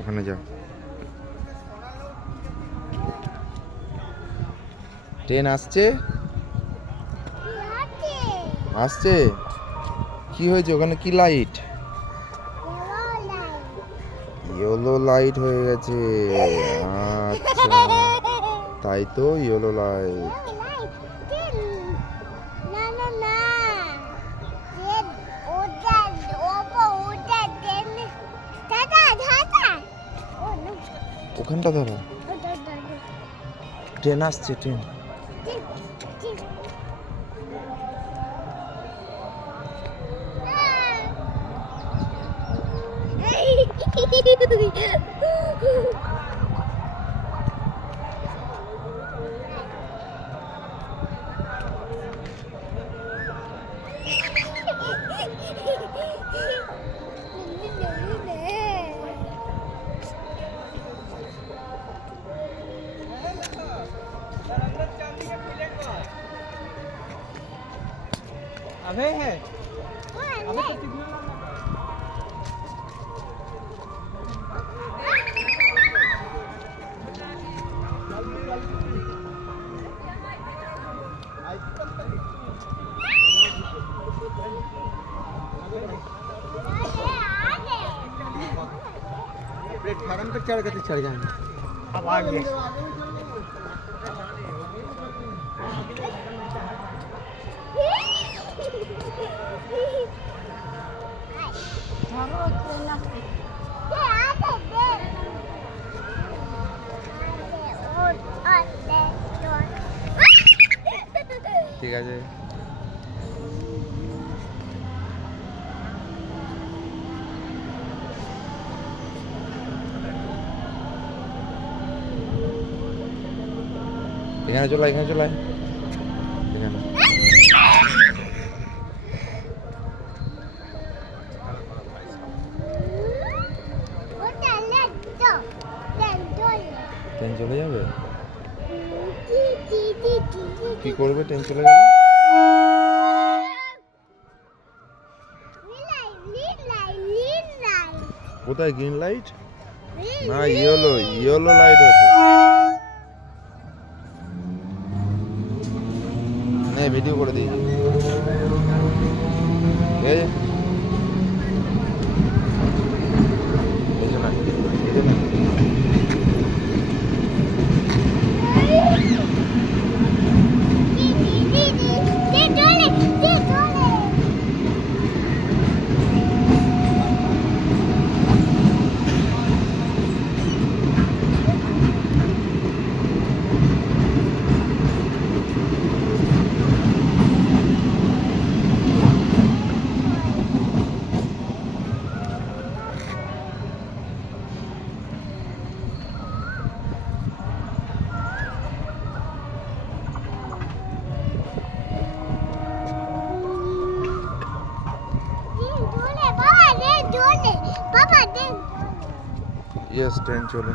ওখানে যাও। ট্রেন আসছে আসছে। কি হয়েছে ওখানে? কি লাইট? ইয়েলো লাইট হয়ে গেছে। আচ্ছা তাই তো, ইয়েলো লাইট। ওখানটা ধরো, ট্রেন আসছে, ট্রেন। अबे है अबे तो कितना प्लेटफार्म पे चढ़ के चढ़ जाएंगे। अब आ गए। ঠিক আছে। এখানে চলে আয়, এখানে চলে আয়, এখানে। ট্রেন চলে যাবে? কি করবে ট্রেন চলে যাবে? কোথায় গ্রিন লাইট? না, ইয়েলো, ইয়েলো লাইট আছে। নে ভিডিও করে দিই। ঠিক আছে, ইয়েস ট্রেন চলে।